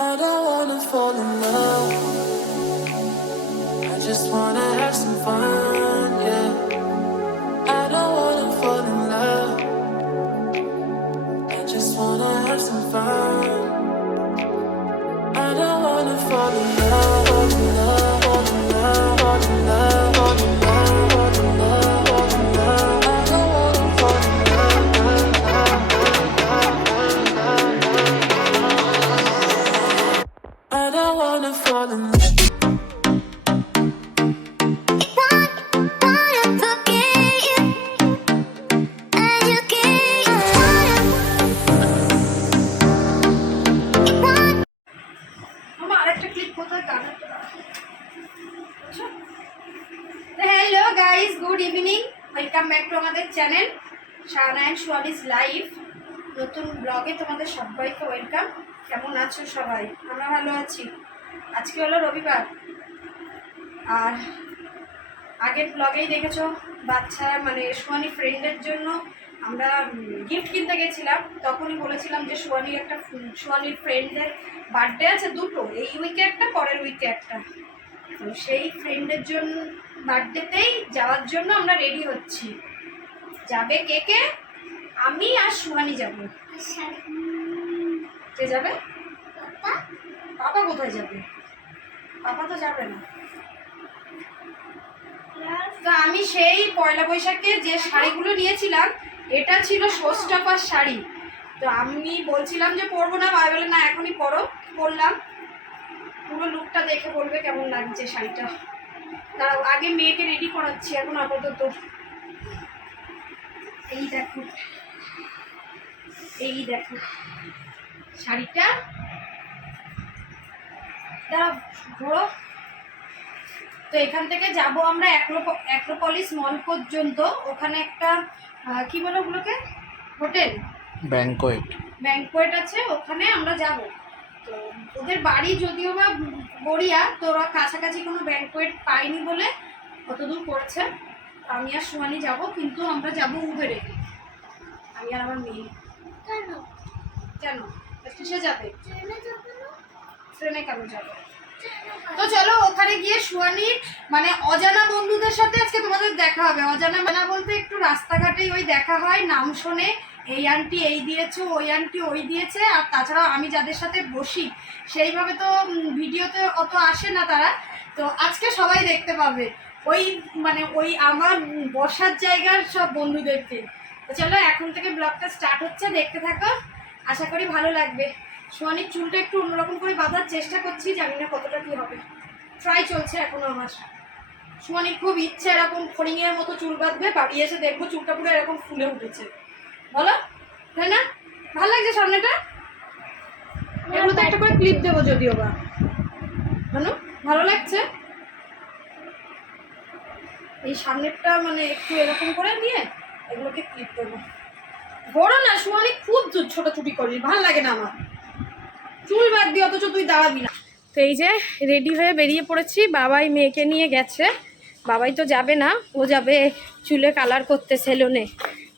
I don't wanna fall in love. I just wanna have some fun, Shahana and সোয়ালিস live নতুন ব্লগে তোমাদের সবাইকে welcome কেমন আছো সবাই? আমরা ভালো আছি। আজকে হলো রবিবার। আর আগের ব্লগেই দেখেছ, বাচ্চা মানে সোয়ানি ফ্রেন্ডের জন্য আমরা গিফট কিনতে গেছিলাম। তখনই বলেছিলাম যে সোয়ানির একটা সোয়ানির ফ্রেন্ডের বার্থডে আছে দুটো। এই উইকে একটা পরের উইকে একটা। তো সেই ফ্রেন্ডের জন্য বার্থডেতেই যাওয়ার জন্য আমরা রেডি হচ্ছি। যাবে কে কে? আমি আর সুহানি যাব। কে যাবে? পাপা। কোথায় যাবে? পাপা তো যাবে না। তো আমি সেই পয়লা বৈশাখে যে শাড়িগুলো নিয়েছিলাম এটা ছিল ষষ্ঠপার শাড়ি। তো আমি বলছিলাম যে পরবো না ভাই বলে না এখনই পরো। পরলাম। পুরো লুকটা দেখে বলবে কেমন লাগছে শাড়িটা। দাঁড়াও আগে মেয়েকে রেডি করাচ্ছি এখন আপাতত। এই দেখো। এই দেখো। শাড়িটা। ঘোরো তো এখান থেকে যাব আমরা অ্যাক্রোপ- অ্যাক্রোপলিস মল পর্যন্ত। ওখানে একটা কি বলে ওগুলোকে? হোটেল? ব্যাংকোয়েট। ব্যাংকোয়েট আছে ওখানে আমরা যাব। তো ওদের বাড়ি যদিও বা গড়িয়া তো ওরা কাছাকাছি কোনো ব্যাংকোয়েট পাইনি বলে কত দূর পড়েছে আমি আর সুমানি যাব কিন্তু আমরা যাব উবেরে আমি আর আমার মেয়ে। কেন? কিসে যাবে। ট্রেনে কেন যাবে? তো চলো ওখানে গিয়ে সুয়ানির মানে অজানা বন্ধুদের সাথে আজকে তোমাদের দেখা হবে। অজানা মানা বলতে একটু রাস্তাঘাটেই ওই দেখা হয় নাম শোনে। এই আন্টি এই দিয়েছে ওই আন্টি ওই দিয়েছে আর তাছাড়াও আমি যাদের সাথে বসি সেইভাবে তো ভিডিওতে অত আসে না তারা। তো আজকে সবাই দেখতে পাবে। ওই মানে ওই আমার বসার জায়গার সব বন্ধুদেরকে তো চলো, এখন থেকে ব্লগটা স্টার্ট হচ্ছে, দেখতে থাকো। আশা করি ভালো লাগবে। সোয়ানির চুলটা একটু অন্যরকম করে বাঁধার চেষ্টা করছি, জানি না কতটা কী হবে। ট্রাই চলছে এখনও আমার। সোয়ানির খুব ইচ্ছে এরকম ফড়িংয়ের মতো চুল বাঁধবে, বাড়ি এসে দেখব চুলটা পুরো এরকম ফুলে উঠেছে। বলো, তাই না? ভালো লাগছে সামনেটা? এগুলো তো একটা করে ক্লিপ দেবো যদিও বা। ভালো লাগছে? এই সামনেরটা মানে একটু এরকম করে নিয়ে এগুলোকে ক্লিপ দেবো বড় না সোয়ানি খুব ছোট ছুটি করবি ভালো লাগে না আমার। চুল বাদ দিয়ে অথচ তুই দাঁড়াবি না। তো এই যে রেডি হয়ে বেরিয়ে পড়েছি, বাবাই মেয়েকে নিয়ে গেছে। বাবাই তো যাবে না, ও যাবে চুলে কালার করতে সেলুনে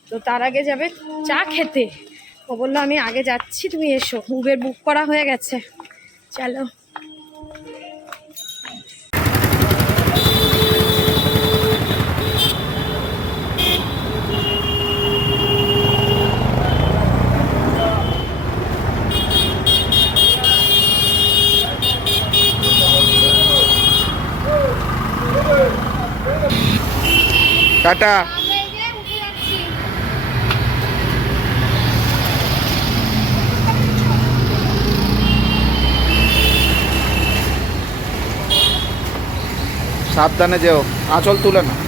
তো তার আগে যাবে চা খেতে। ও বলল, আমি আগে যাচ্ছি, তুমি এসো। উবের বুক করা হয়ে গেছে। চলো। টাটা। সাবধানে যেও আঁচল তুলে না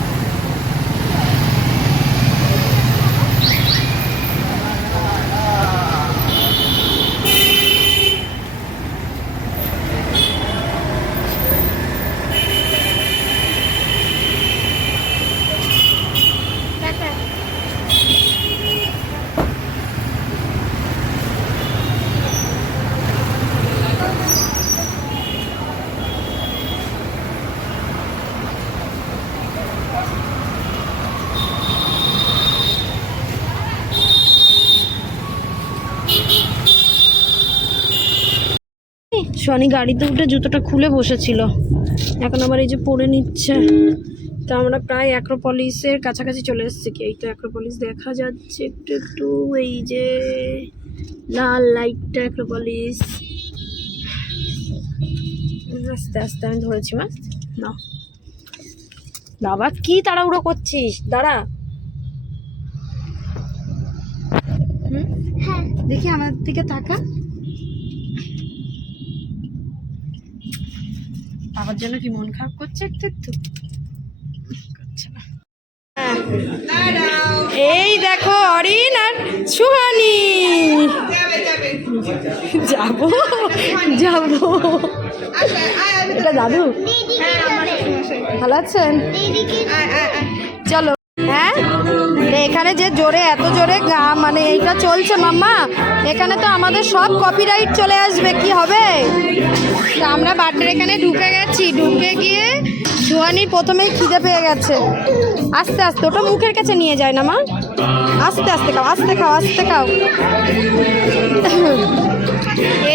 শনি গাড়িতে উঠে জুতোটা খুলে বসেছিল। এখন আবার এই যে পরে নিচ্ছে। তো আমরা প্রায় অ্যাক্রোপলিসের কাছাকাছি চলে এসেছি কি? এই তো অ্যাক্রোপলিস দেখা যাচ্ছে একটু একটু। এই যে লাল লাইটটা অ্যাক্রোপলিস আস্তে আস্তে আমি ধরেছি, মা। না বাবা, কি তাড়াহুড়ো করছিস? দাঁড়া। হুম? দেখি আমার দিকে তাকা। বাবার জন্য কি মন খারাপ করছে একটু একটু? করছে না। এই দেখো অরিন আর সুহানি। যাব যাব। এটা দাদু? ভালো আছেন? চলো। হ্যাঁ? এখানে যে জোরে, এত জোরে মানে এইটা চলছে মাম্মা। এখানে তো আমাদের সব কপিরাইট চলে আসবে, কি হবে? তো আমরা বার্থডে এখানে ঢুকে গেছি, ঢুকে গিয়ে সুহানির প্রথমেই খিদে পেয়ে গেছে। আস্তে আস্তে, ওটা মুখের কাছে নিয়ে যায় না, মা? আস্তে আস্তে খাও আস্তে খাও আস্তে খাও।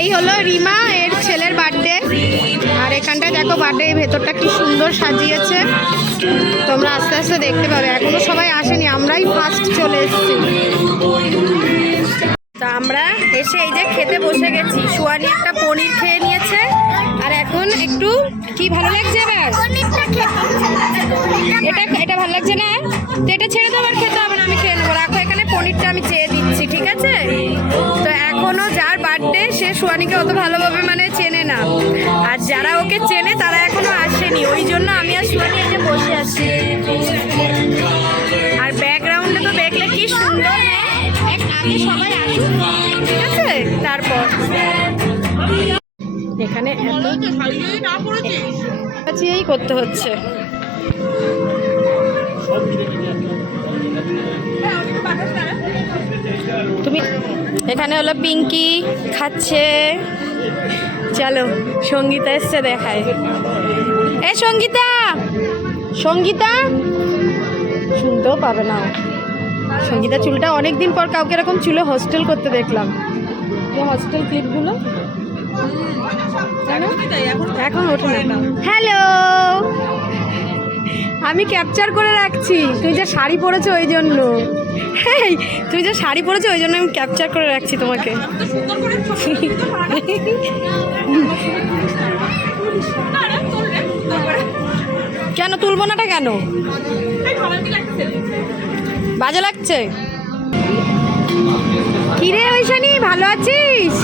এই হলো রিমা এর ছেলের বার্থডে। আর এখানটায় দেখো বার্থডে ভেতরটা কি সুন্দর সাজিয়েছে। তোমরা আস্তে আস্তে দেখতে পাবে। এখনও সবাই আসেনি আমরাই ফার্স্ট চলে এসেছি। তা আমরা এসে এই যে খেতে বসে গেছি। সুয়ানি একটা পনির খেয়ে নিয়েছে। আর এখন একটু কি ভালো লাগছে এবার? এটা এটা ভালো লাগছে না? তো এটা ছেড়ে আর খেতে হবে না আমি পনিরটা আমি চেয়ে দিচ্ছি ঠিক আছে? তো এখনও যার বার্থডে সে সুয়ানিকে অত ভালোভাবে মানে চেনে না। আর যারা ওকে চেনে তারা এখনও আসেনি। ওই জন্য আমি আর সুয়ানি এই যে বসে আছি। আর ব্যাকগ্রাউন্ডে তো দেখলে কি সুন্দর। আগে সবাই আসুক। ঠিক আছে? তারপর। এখানে এত করতে হচ্ছে। তুমি এখানে হলো পিঙ্কি খাচ্ছে। চলো সঙ্গীতা এসছে দেখায়। এ সঙ্গীতা! সঙ্গীতা! শুনতেও পাবে না সঙ্গীতা চুলটা অনেক দিন পর কাউকে এরকম চুলে হোস্টেল করতে দেখলাম। হোস্টেল ক্লিপগুলো এখন ওঠে না। হ্যালো আমি ক্যাপচার করে রাখছি। তুই যে শাড়ি পরেছো ওই জন্য। হেই, তুমি যে শাড়ি পরেছো, ওই জন্য আমি ক্যাপচার করে রাখছি তোমাকে। কেন, তুলবো নাটা কেন? বাজে লাগছে? কিরে ঐশানি, ভালো আছিস?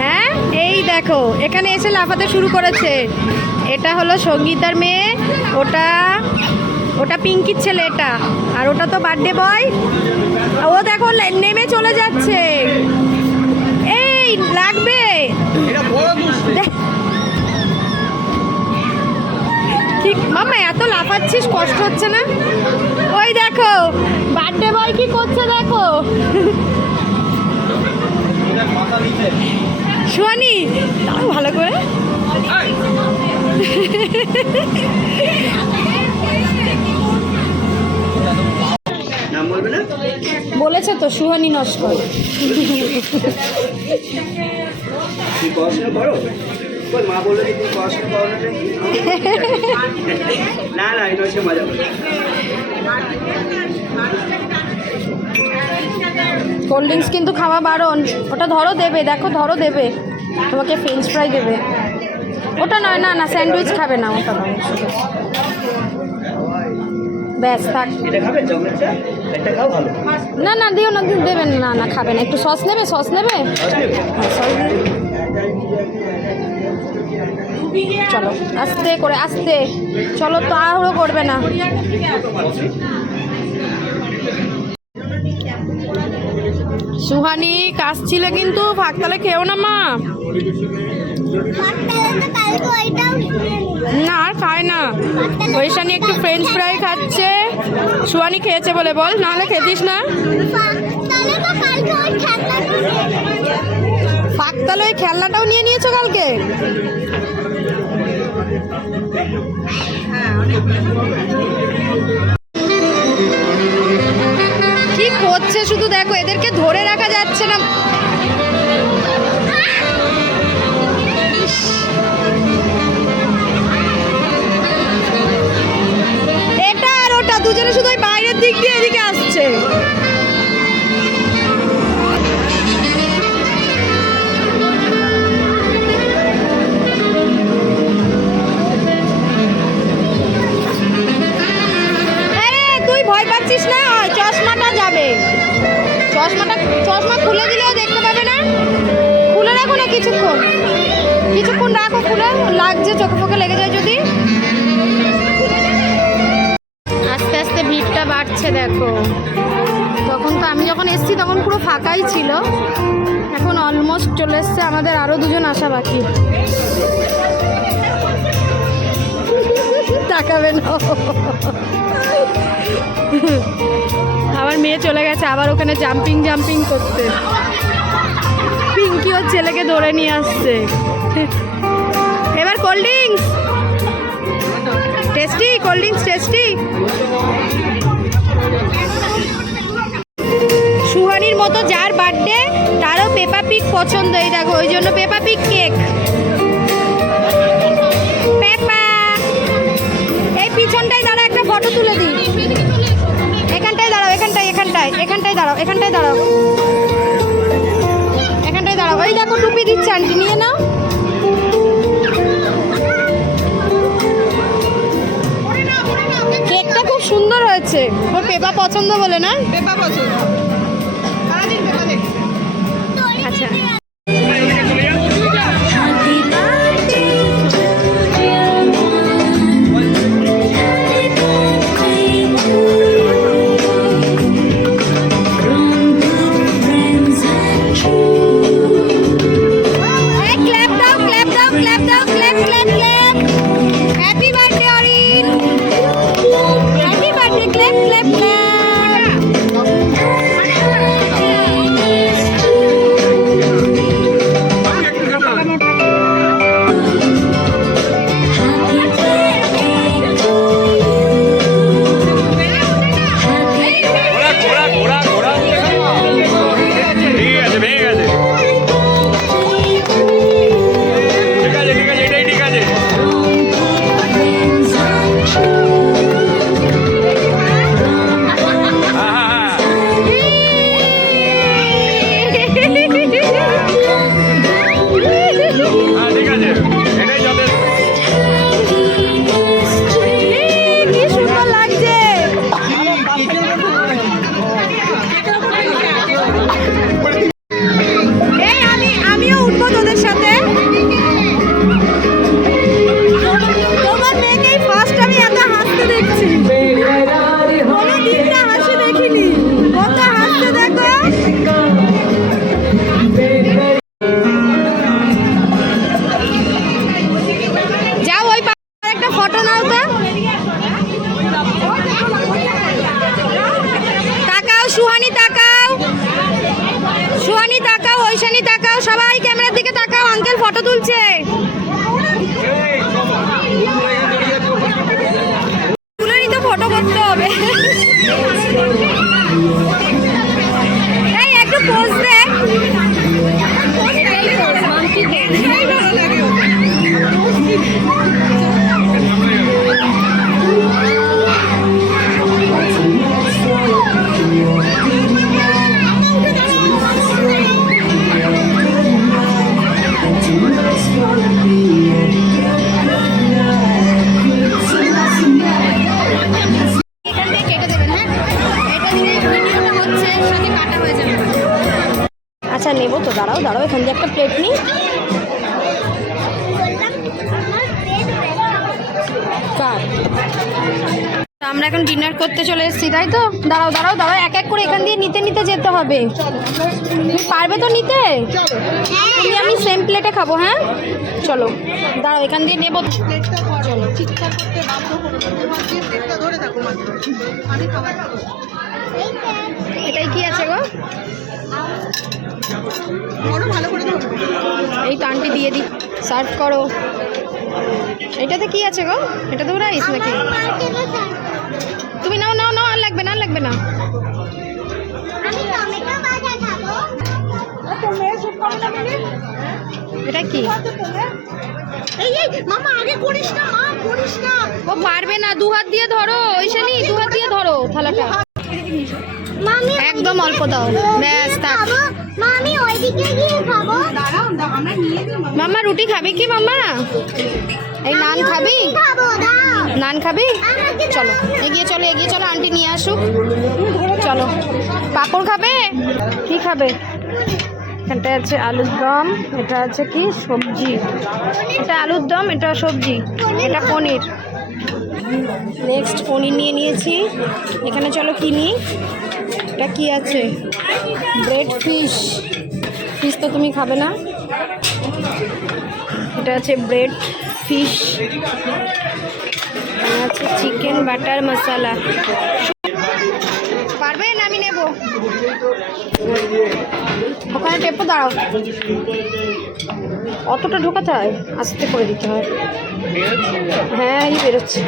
হ্যাঁ এই দেখো, এখানে এসে লাফাতে শুরু করেছে। এটা হলো সঙ্গীতার মেয়ে, ওটা ওটা পিঙ্কির ছেলে এটা। আর ওটা তো বার্থডে বয় ও দেখো নেমে চলে যাচ্ছে। এই, লাগবে। মামা এত লাফাচ্ছিস, কষ্ট হচ্ছে না? ওই দেখো বার্থডে বয় কি করছে দেখো? তাও ভালো করে। বলেছে তো সুহানি নষ্ট তুমি পড়াশোনা করো? কই মা বলল যে তুমি পড়াশোনা করো না না না এটা হচ্ছে মজা। কোল্ড ড্রিঙ্কস কিন্তু খাওয়া বারণ। ওটা ধরো দেবে দেখো ধরো দেবে। তোমাকে ফ্রেঞ্চ ফ্রাই দেবে। ওটা নয় না না স্যান্ডউইচ খাবে না ওটা নয়। ব্যাস থাক। একটা খাও ভালো। না না দিও না দিও, দেবেন না না খাবে না একটু সস নেবে সস নেবে? হ্যাঁ। চলো আস্তে করে আস্তে। চলো তাড়াহুড়ো করবে না। সুহানি কাশছিল কিন্তু ফাঁকতালে খেও না মা। না ঐশানি একটু ফ্রেঞ্চ ফ্রাই খাচ্ছে। সুহানি খেয়েছে বলে বল নাহলে খেতিস না। ফাঁকতালে ওই খেলনাটাও নিয়ে নিয়েছো কালকে? কি করছে শুধু দেখো, এদেরকে ধরে রাখা যাচ্ছে না। শুধু বাইরের দিক দিয়ে এদিকে আসছে। আসা বাকি। তাকাবে না। আমার মেয়ে চলে গেছে, আবার ওখানে জাম্পিং জাম্পিং করতে। পিঙ্কি ওর ছেলেকে ধরে নিয়ে আসছে। এবার cold drinks tasty cold drinks tasty সুহানির মতো যার বার্থডে তারও পেপা পিক পছন্দ এই দেখো, ওই জন্য পেপা পিক কেক। পেপা, এই পিছনটায় দাঁড়া একটা ফটো তুলে দিই। এখানটায় দাঁড়াও, এখানটায় এখানটায় এখানটায় দাঁড়াও এখানটায় দাঁড়াও। এখানটায় দাঁড়াও। ওই দেখো, টুপি দিচ্ছে আন্টি, নিয়ে নাও। কেকটা খুব সুন্দর হয়েছে। ওর পেপা পছন্দ বলে, না? আচ্ছা দাঁড়াও দাঁড়াও, এখান দিয়ে একটা প্লেট নিই আমরা এখন ডিনার করতে চলে এসেছি, তাই তো? দাঁড়াও দাঁড়াও দাঁড়াও, এক এক করে এখান দিয়ে নিতে নিতে যেতে হবে। পারবে তো নিতে? তুমি আমি সেম প্লেটে খাব হ্যাঁ? চলো, দাঁড়াও, এখান দিয়ে নেব। চলো। এটাই কি আছে গো? এই টানটি দিয়ে দি। সার্ভ করো। এটাতে কি আছে গো? এটা তো রাইস নাকি? তুমি নাও নাও নাও আর লাগবে না আর লাগবে না। এটা কি? এই এই মামা আগে করিস না মা করিস না। ও পারবে না দু হাত দিয়ে ধরো ঐশানি দু হাত দিয়ে ধরো থালাটা। একদম অল্প দাও। ব্যাস থাক। মামা রুটি খাবি কি মামা? এই নান খাবি? নান খাবি? চলো এগিয়ে চলো এগিয়ে চলো আন্টি নিয়ে আসুক। চলো। পাঁপড় খাবে? কি খাবে? এটা আছে আলুর দম এটা আছে কি? সবজি। এটা আলুর দম এটা সবজি এটা পনির। নেক্সট পনির নিয়ে নিয়েছি। এখানে চলো কিনি। এটা কি আছে? ব্রেড ফিশ ফিশ তো তুমি খাবে না? এটা আছে ব্রেড ফিশ আছে চিকেন বাটার মশলা পারবে না আমি নেব? ওখানে টেপো, দাঁড়াও। অতটা ঢোকাতে হয়, আস্তে করে দিতে হয়। হ্যাঁ এই বেরোচ্ছে।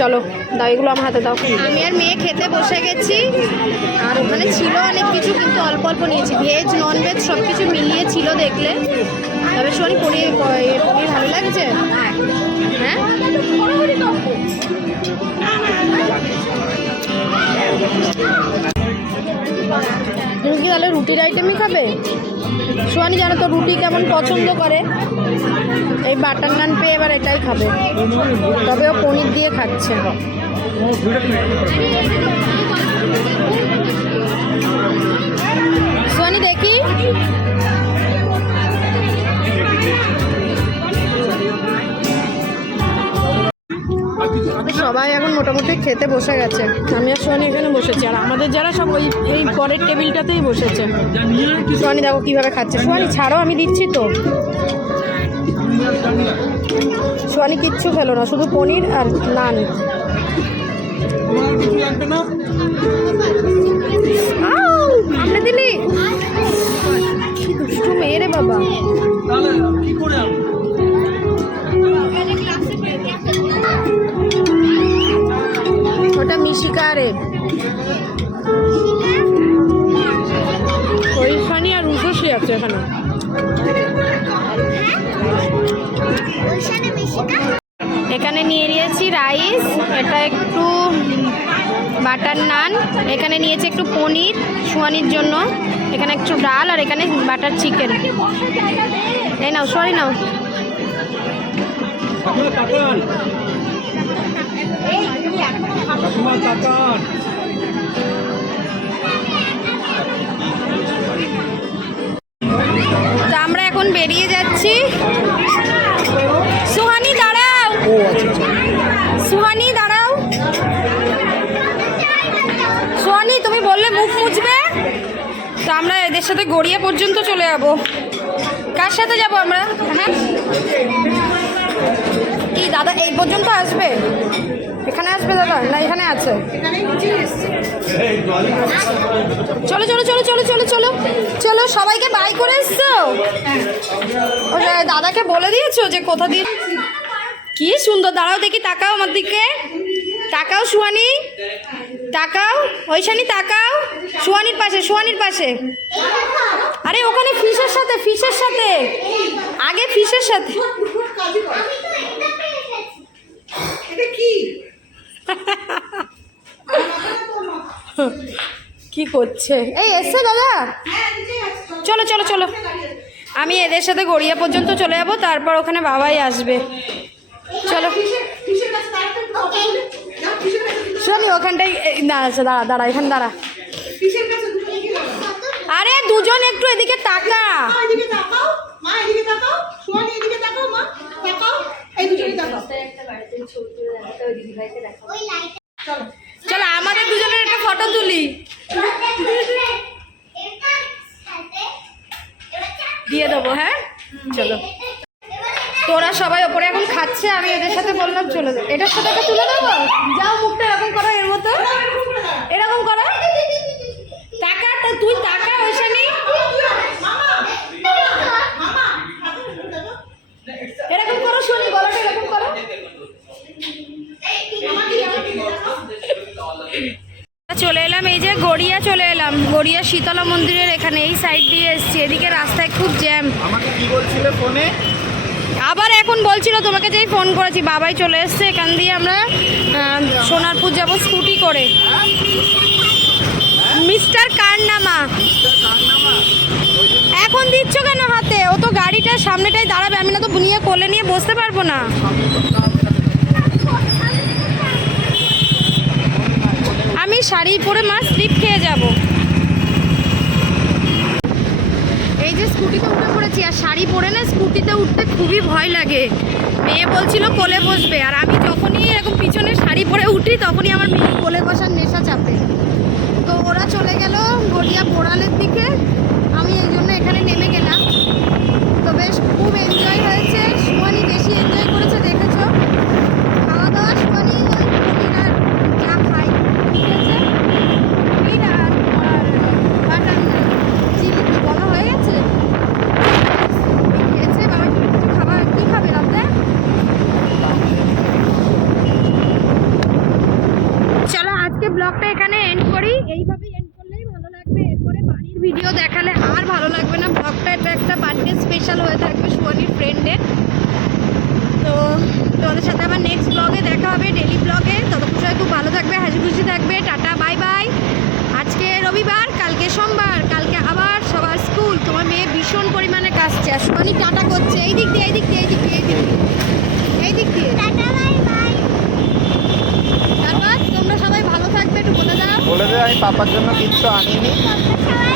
চলো, দাও, এগুলো আমার হাতে দাও। আমি আর মেয়ে খেতে বসে গেছি। আর ওখানে ছিল অনেক কিছু, কিন্তু অল্প অল্প নিয়েছি। ভেজ নন ভেজ সব কিছু মিলিয়ে ছিল দেখলে। তবে শোনি, পনির পনির ভালো লাগছে? হ্যাঁ? তুমি কি তাহলে রুটির আইটেমই খাবে? সোয়ানি জানো তো রুটি কেমন পছন্দ করে? এই বাটার নান পেয়ে এবার এটাই খাবে। তবে ও পনির দিয়ে খাচ্ছে। সোয়ানি দেখি। সবাই এখন মোটামুটি খেতে বসে গেছে। আমি আর সোয়ানি এখানে বসেছি। আর আমাদের যারা সব ওই, এই পরের টেবিলটাতেই বসেছে। সোয়ানি দেখো কীভাবে খাচ্ছে। সোয়ানি ছাড়ো, আমি দিচ্ছি তো। সোয়ানি কিচ্ছু খেলো না শুধু পনির আর নান। আউ, আপনি দিলি? দুষ্টু মেয়ে রে বাবা। ওটা মিশিকা রে। ওইখানে আর উষসী আছে এখানে। এখানে নিয়ে নিয়েছি রাইস, এটা একটু বাটার নান, এখানে নিয়েছি একটু পনির সোয়ানির জন্য, এখানে একটু ডাল আর এখানে বাটার চিকেন। এই নাও, সরি নাও। আমরা এখন বেরিয়ে যাচ্ছি। এদের সাথে গড়িয়া পর্যন্ত চলে যাব। কার সাথে যাব আমরা? হ্যাঁ। কি, দাদা, এই পর্যন্ত আসবে? এখানে আসবে দাদা, না এখানে আছে? চলো চলো চলো চলো চলো চলো চলো, সবাইকে বাই করে এসছো? দাদাকে বলে দিয়েছ যে কোথা দিয়ে কি সুন্দর, দাঁড়াও দেখি, তাকাও আমার দিকে। তাকাও সুহানি তাকাও ওইখানি তাকাও। সুহানির পাশে সুহানির পাশে। আরে ওখানে ফিশের সাথে ফিশের সাথে। আগে ফিশের সাথে। কি করছে? এই এসছে দাদা? চলো চলো চলো। আমি এদের সাথে গড়িয়া পর্যন্ত চলে যাব তারপর ওখানে বাবাই আসবে। চলো। শোনি ওখানটাই না আচ্ছা দাঁড়া দাঁড়া, এখানে দাঁড়া। আরে, দুজন একটু এদিকে তাকা চলো, আমাদের দুজনের একটা ফটো তুলি। দিয়ে দেবো হ্যাঁ? চলো। তোরা সবাই ওপরে এখন খাচ্ছে, আমি এদের সাথে বললাম চলে যাও। এটার সাথে একটা তুলে দেবো? যাও, মুখটা এরকম করো, এর মতো। এরকম করো। টাকা তুই টাকা ওইখানে এরকম করো, শুনি, গলাটা এরকম করো। চলে এলাম, এই যে গড়িয়া চলে এলাম। গড়িয়া শীতলা মন্দিরের এখানে, এই সাইড দিয়ে এসছি। এদিকে রাস্তায় খুব জ্যাম আমাকে কি বলছিলে ফোনে আবার এখন বলছিল, তোমাকে যেই ফোন করেছি, বাবাই চলে এসছে, এখান দিয়ে আমরা সোনারপুর যাব স্কুটি করে। মিস্টার কারনামা। এখন দিচ্ছ কেন হাতে? ও তো গাড়িটা সামনেটাই দাঁড়াবে, আমি না তো নিয়ে কোলে নিয়ে বসতে পারব না। আমি শাড়ি পরে মা স্লিপ খেয়ে যাব এই যে স্কুটিতে উঠে পড়েছি আর শাড়ি পরে না স্কুটিতে উঠতে খুবই ভয় লাগে। মেয়ে বলছিল কোলে বসবে। আর আমি যখনই এরকম পিছনে শাড়ি পরে উঠি, তখনই আমার মেয়ে কোলে বসার নেশা চাপে। তো ওরা চলে গেল গড়িয়া বোড়ালের দিকে। আমি এই জন্য এখানে নেমে গেলাম। তো বেশ, খুব এনজয় হয়েছে সুমানি বেশি এনজয় করেছে দেখেছ খাওয়া দাওয়া সুমানি ওই পনির আর যা খাই ঠিক আছে পনির আর আর বাটার চিলি কি বলা হয়ে গেছে খেয়েছে বাবা তুমি কিছু খাবার কি খাবে রাতে চলো আজকে ব্লগটা এখানে এন্ড করি। এইভাবেই এন্ড করলেই ভালো লাগবে। এরপরে বাড়ির ভিডিও দেখালে আর ভালো লাগবে না। ব্লগটা এটা একটা বার্থডে স্পেশাল হয়ে থাকবে সুয়ানির ফ্রেন্ডের তো তোমাদের সাথে আবার নেক্সট ব্লগে দেখা হবে ডেলি ব্লগে ততক্ষণ সবাই খুব ভালো থাকবে, হাসি খুশি থাকবে। টাটা বাই বাই আজকে রবিবার, কালকে সোমবার, কালকে আবার সবার স্কুল। তোমার মেয়ে ভীষণ পরিমাণে কাশছে আর সুয়ানি টাটা করছে। এই দিক দিয়ে, এই দিক দিয়ে, এই দিক দিয়ে, এই দিক দিয়ে। এই দিক দিয়ে টাটা বাই বাই তোমরা সবাই ভালো থাকবে একটু বলে দাও। বলে দেয় আমি পাপার জন্য কিচ্ছু আনিনি। সবাই